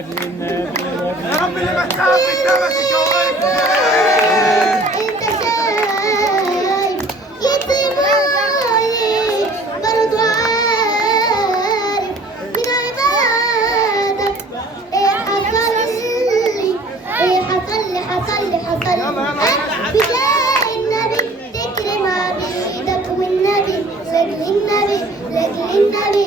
يا رب اللي ما تعرف قدامك انت شايف يتموني برضو عارف من عبادك ايه حصل لي ايه حصل لي بجاه النبي تكرم عبيدك والنبي لاجل النبي